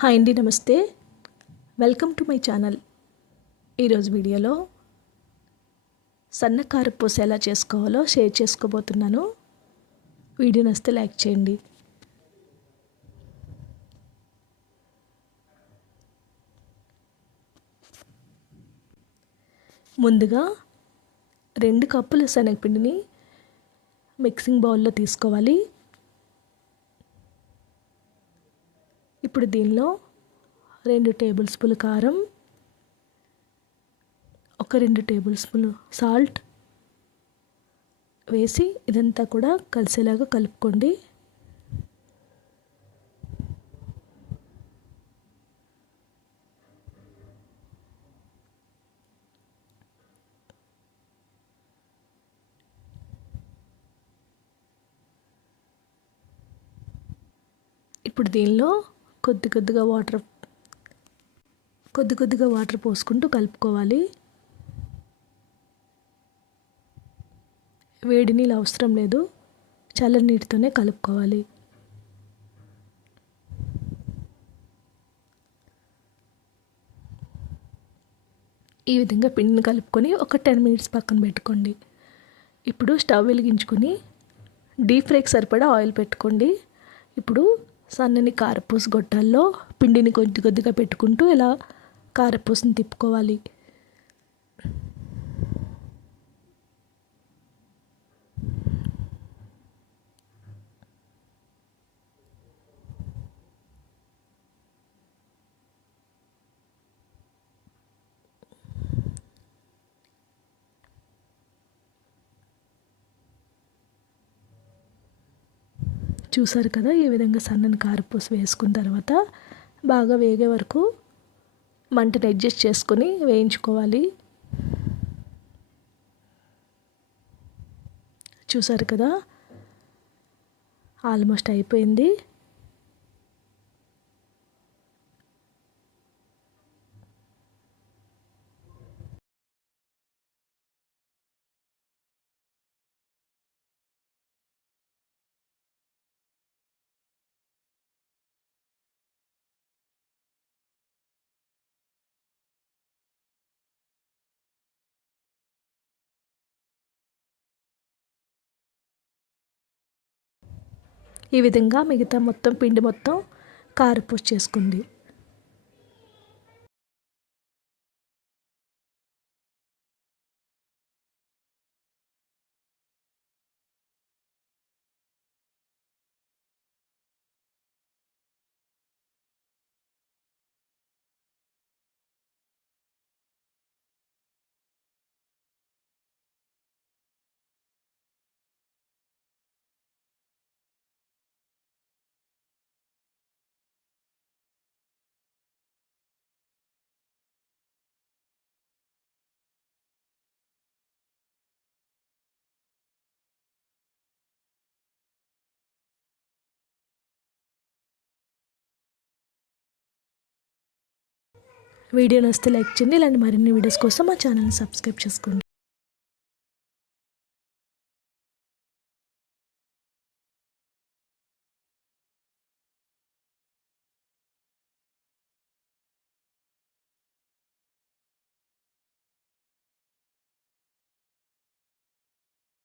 Hi అండి, నమస్తే. Welcome to my channel. ఈరోజు వీడియోలో సన్న కారపూస ఎలా చేసుకోవాలో షేర్ చేసుకోబోతున్నాను. వీడియో నచ్చితే లైక్ చేయండి. ముందుగా 2 కప్పుల శనగపిండిని మిక్సింగ్ బౌల్లో తీసుకోవాలి. ఇప్పుడు దీనిలో 2 టేబుల్ స్పూన్ల కారం, ఒక 2 టేబుల్ స్పూన్లు సాల్ట్ వేసి ఇదంతా కూడా కలిసేలాగా కలుపుకోండి. ఇప్పుడు దీనిలో కొద్ది కొద్దిగా వాటర్ పోసుకుంటూ కలుపుకోవాలి. వేడి నీళ్ళు అవసరం లేదు, చల్లని నీటితోనే కలుపుకోవాలి. ఈ విధంగా పిండిని కలుపుకొని ఒక 10 మినిట్స్ పక్కన పెట్టుకోండి. ఇప్పుడు స్టవ్ వెలిగించుకొని డీప్ ఫ్రైకి సరిపడా ఆయిల్ పెట్టుకోండి. ఇప్పుడు సన్నని కారపూస గొట్టాల్లో పిండిని కొద్ది కొద్దిగా పెట్టుకుంటూ ఇలా కారపూసని తిప్పుకోవాలి. చూసారు కదా, ఈ విధంగా సన్నని కారపూస వేసుకున్న తర్వాత బాగా వేగే వరకు మంటను అడ్జస్ట్ చేసుకొని వేయించుకోవాలి. చూసారు కదా, ఆల్మోస్ట్ అయిపోయింది. ఈ విధంగా మిగతా మొత్తం పిండి మొత్తం కారపూస చేసుకుంది. వీడియో నచ్చితే లైక్ చేయండి. ఇలాంటి మరిన్ని వీడియోస్ కోసం మా ఛానల్ని సబ్స్క్రైబ్ చేసుకోండి.